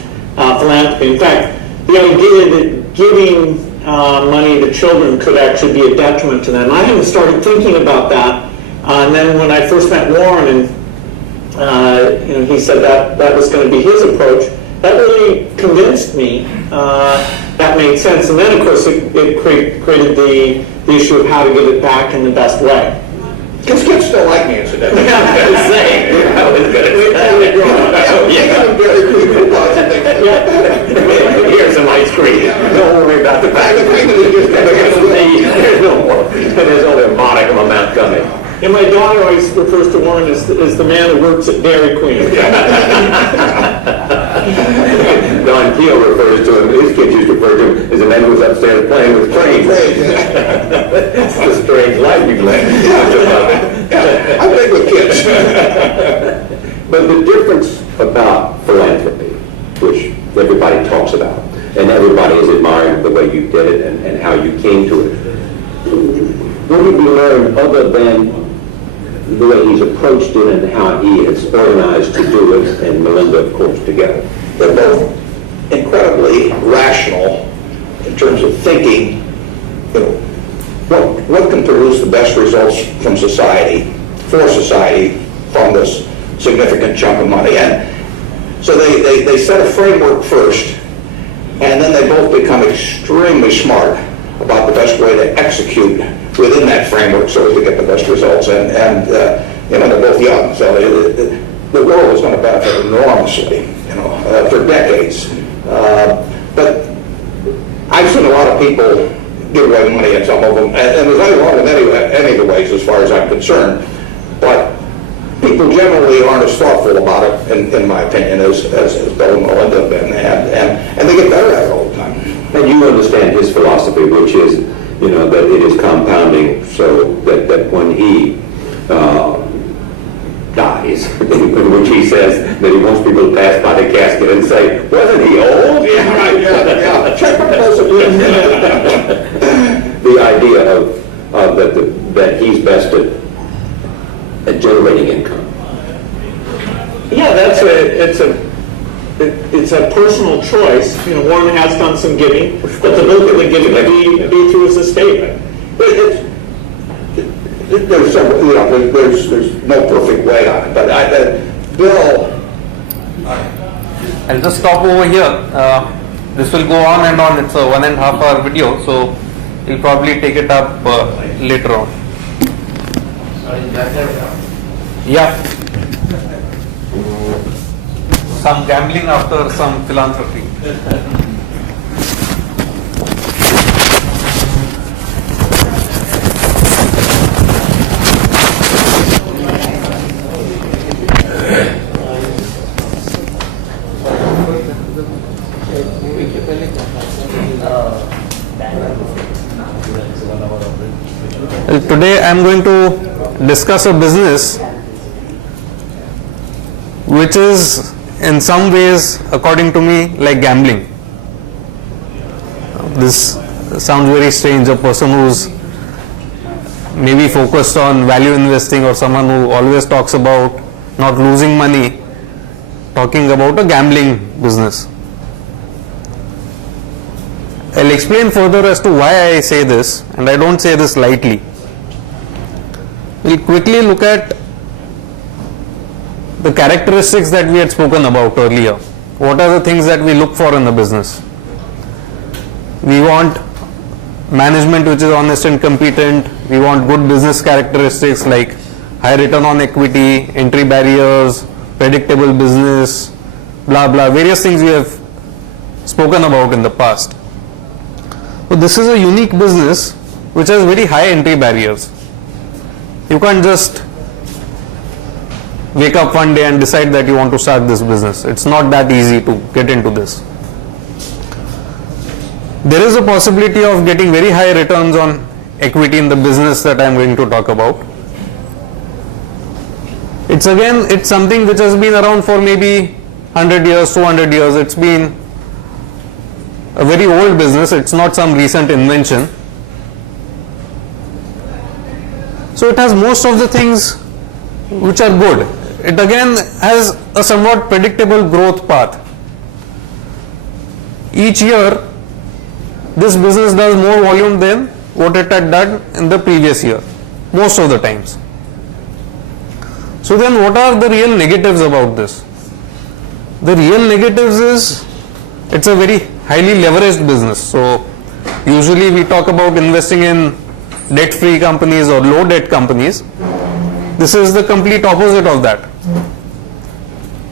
philanthropy. In fact, the idea that giving money to children could actually be a detriment to them. I haven't started thinking about that. And then when I first met Warren and he said that was going to be his approach, that really convinced me that made sense. And then, of course, it created the issue of how to give it back in the best way. Kids still like me, incidentally. Here's some ice cream. Don't worry about the fact. There's no more. There's only a modicum amount coming. And my daughter always refers to Warren as the man who works at Dairy Queen. Don Keel refers to him, his kids used to refer to him as a man who was upstairs playing with trains. It's a strange life you've led. I'm big with kids. But the difference about philanthropy, which everybody talks about, and everybody is admiring the way you did it and how you came to it, what did you learn other than the way he's approached it and how he has organized to do it, and Melinda, of course, together? They're both incredibly rational in terms of thinking, what can produce the best results from society, for society, from this significant chunk of money. And so they set a framework first, and then they both become extremely smart about the best way to execute within that framework so as to get the best results. And they're both young, so the world is going to benefit enormously, for decades. But I've seen a lot of people give away money in some of them, and there's nothing wrong with any of the ways as far as I'm concerned. But people generally aren't as thoughtful about it, in my opinion, as Bill and Melinda have been, and they get better at it all the time. And you understand his philosophy, which is, that it is compounding, so that when he dies, in which he says that he wants people to pass by the casket and say, wasn't he old? Yeah, right, yeah. Check my pulse. The idea of that he's best at generating income. Yeah, it's a personal choice. Warren has done some giving, but the bulk of the giving would be through his estate. There's no perfect way on it, but Bill. I'll just stop over here. This will go on and on. It's a 1.5 hour video, so we'll probably take it up later on. Yeah. Some gambling after some philanthropy. Well, today I am going to discuss a business which is in some ways, according to me, like gambling. This sounds very strange, a person who's maybe focused on value investing or someone who always talks about not losing money, talking about a gambling business. I'll explain further as to why I say this, and I don't say this lightly. We'll quickly look at the characteristics that we had spoken about earlier. What are the things that we look for in a business? We want management which is honest and competent. We want good business characteristics like high return on equity, entry barriers, predictable business, blah blah, various things we have spoken about in the past. So this is a unique business which has very high entry barriers. You can't just wake up one day and decide that you want to start this business. It's not that easy to get into this. There is a possibility of getting very high returns on equity in the business that I am going to talk about. It's something which has been around for maybe 100 years, 200 years. It's been a very old business. It's not some recent invention. So it has most of the things which are good. It again has a somewhat predictable growth path. Each year, this business does more volume than what it had done in the previous year, most of the times. So then what are the real negatives about this? The real negatives is it's a very highly leveraged business. So usually we talk about investing in debt-free companies or low debt companies. This is the complete opposite of that.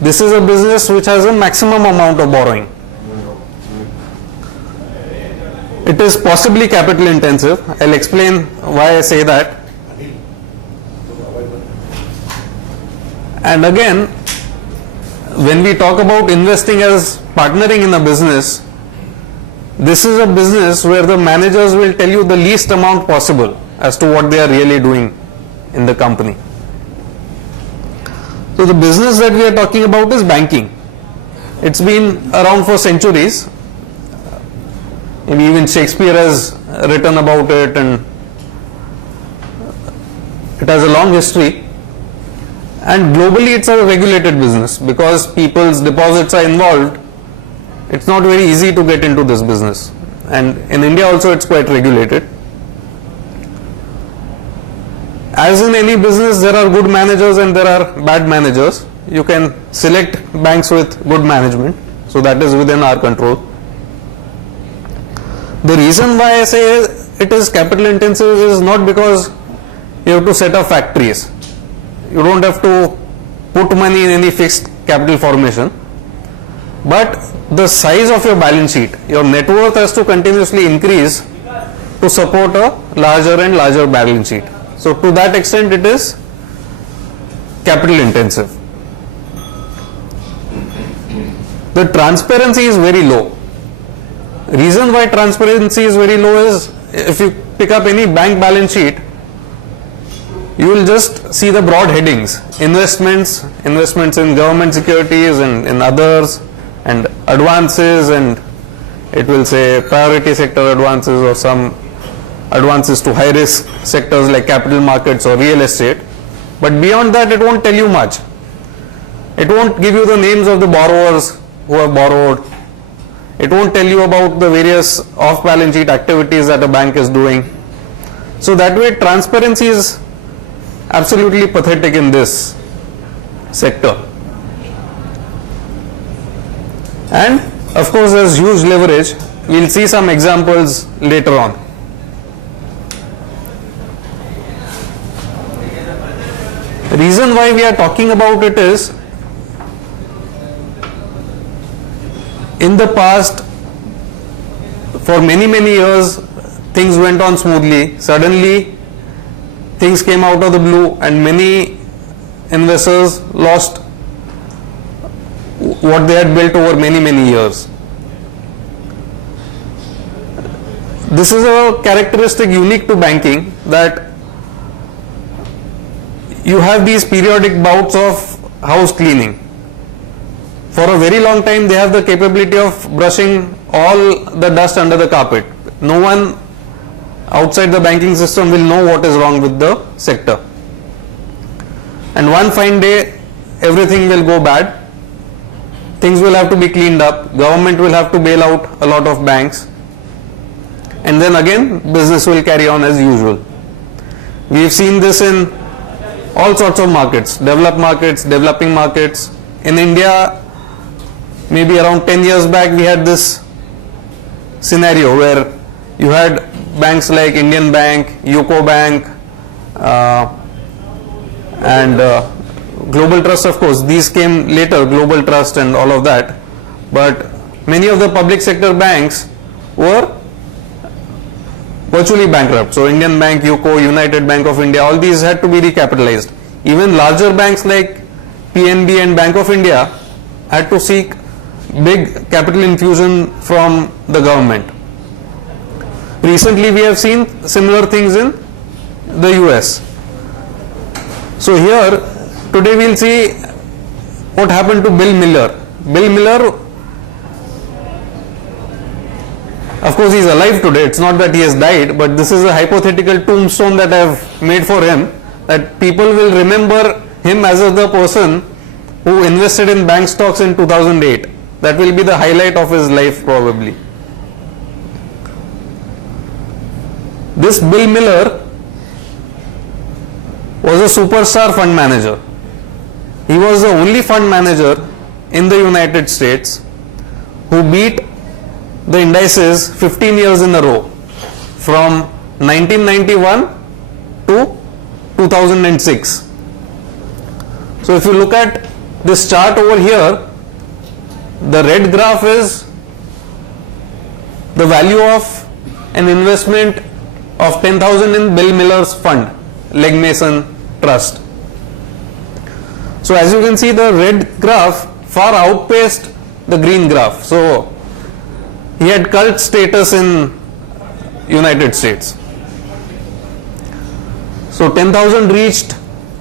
This is a business which has a maximum amount of borrowing. It is possibly capital intensive. I'll explain why I say that. And again, when we talk about investing as partnering in a business, this is a business where the managers will tell you the least amount possible as to what they are really doing in the company. So the business that we are talking about is banking. It's been around for centuries. Maybe even Shakespeare has written about it, and it has a long history. And globally it's a regulated business because people's deposits are involved. It's not very easy to get into this business. And in India also it's quite regulated. As in any business, there are good managers and there are bad managers. You can select banks with good management. So that is within our control. The reason why I say it is capital intensive is not because you have to set up factories. You don't have to put money in any fixed capital formation. But the size of your balance sheet, your net worth has to continuously increase to support a larger and larger balance sheet. So to that extent it is capital intensive. The transparency is very low. Reason why transparency is very low is if you pick up any bank balance sheet, you will just see the broad headings: investments in government securities and in others, and advances, and it will say priority sector advances or some advances to high risk sectors like capital markets or real estate. But beyond that it won't tell you much. It won't give you the names of the borrowers who have borrowed. It won't tell you about the various off balance sheet activities that a bank is doing. So that way transparency is absolutely pathetic in this sector. And of course there's huge leverage. We'll see some examples later on. The reason why we are talking about it is, in the past, for many years, things went on smoothly. Suddenly, things came out of the blue and many investors lost what they had built over many years. This is a characteristic unique to banking, that you have these periodic bouts of house cleaning. For a very long time they have the capability of brushing all the dust under the carpet. no one outside the banking system will know what is wrong with the sector. And one fine day, everything will go bad. Things will have to be cleaned up. Government will have to bail out a lot of banks. And then again, business will carry on as usual. We have seen this in all sorts of markets, developed markets, developing markets. In India, maybe around 10 years back, we had this scenario where you had banks like Indian Bank, UCO Bank, and Global Trust, of course. These came later, Global Trust and all of that. But many of the public sector banks were virtually bankrupt. So Indian Bank, UCO, United Bank of India, all these had to be recapitalized. Even larger banks like PNB and Bank of India had to seek big capital infusion from the government. Recently we have seen similar things in the US. So here today we'll see what happened to Bill Miller. Bill Miller, of course he is alive today, it's not that he has died, but this is a hypothetical tombstone that I have made for him, that people will remember him as the person who invested in bank stocks in 2008. That will be the highlight of his life probably. This Bill Miller was a superstar fund manager. He was the only fund manager in the United States who beat the indices 15 years in a row, from 1991 to 2006. So if you look at this chart over here, the red graph is the value of an investment of 10,000 in Bill Miller's fund, Legg Mason Trust. So as you can see, the red graph far outpaced the green graph. So he had cult status in United States. So 10,000 reached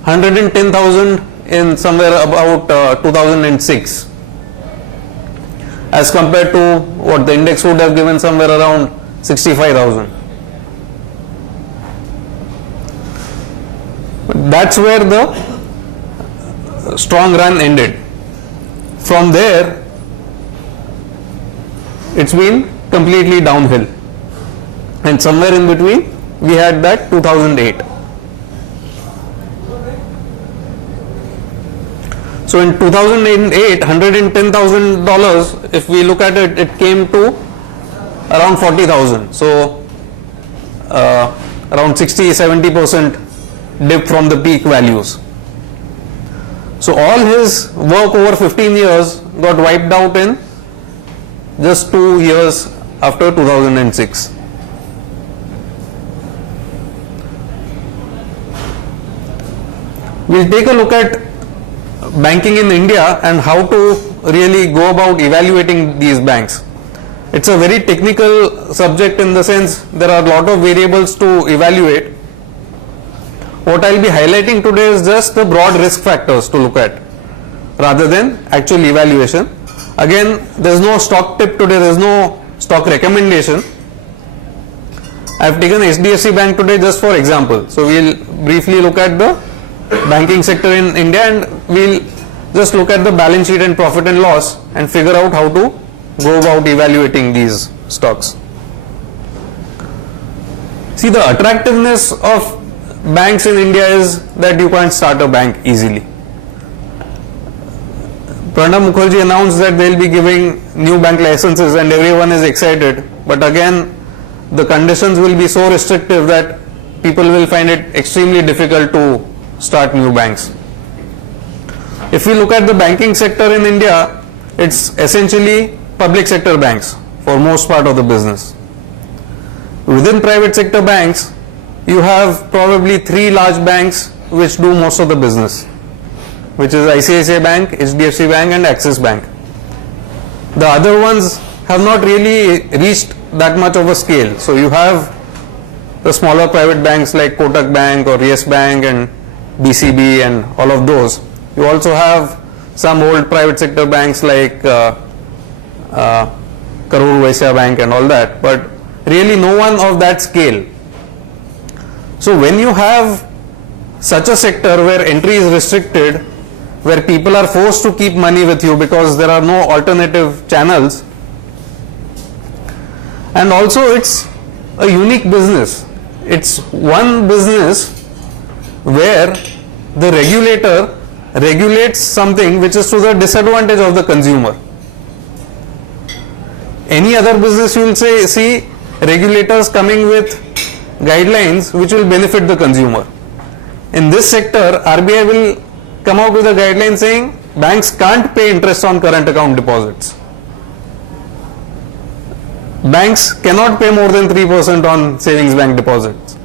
110,000 in somewhere about 2006, as compared to what the index would have given somewhere around 65,000. That's where the strong run ended. From there, it's been completely downhill, and somewhere in between we had that 2008. So in 2008, $110,000, if we look at it, it came to around 40,000. So around 60-70% dip from the peak values. So all his work over 15 years got wiped out in just 2 years after 2006. We'll take a look at banking in India and how to really go about evaluating these banks. It's a very technical subject in the sense there are a lot of variables to evaluate. What I'll be highlighting today is just the broad risk factors to look at rather than actual evaluation. Again, there's no stock tip today, there's no stock recommendation. I've taken HDFC Bank today just for example. So we'll briefly look at the banking sector in India and we'll just look at the balance sheet and profit and loss and figure out how to go about evaluating these stocks. See, the attractiveness of banks in India is that you can't start a bank easily. Pranab Mukherjee announced that they'll be giving new bank licenses and everyone is excited, but again the conditions will be so restrictive that people will find it extremely difficult to start new banks. If we look at the banking sector in India, it's essentially public sector banks for most part of the business. Within private sector banks, you have probably 3 large banks which do most of the business, which is ICICI Bank, HDFC Bank and Axis Bank. The other ones have not really reached that much of a scale. So you have the smaller private banks like Kotak Bank or Yes Bank and BCB and all of those. You also have some old private sector banks like Karur Vaisya Bank and all that. But really no one of that scale. So when you have such a sector where entry is restricted, where people are forced to keep money with you because there are no alternative channels, and also it's a unique business. It's one business where the regulator regulates something which is to the disadvantage of the consumer. Any other business you will see regulators coming with guidelines which will benefit the consumer. In this sector, RBI will come out with a guideline saying banks can't pay interest on current account deposits. Banks cannot pay more than 3% on savings bank deposits.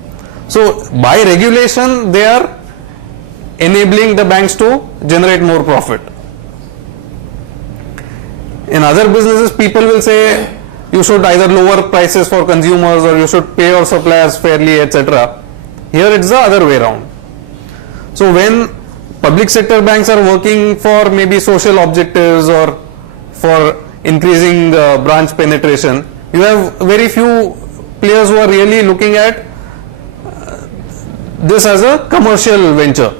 So by regulation, they are enabling the banks to generate more profit. In other businesses, people will say you should either lower prices for consumers or you should pay your suppliers fairly, etc. Here it's the other way around. So when public sector banks are working for maybe social objectives or for increasing branch penetration, you have very few players who are really looking at this as a commercial venture.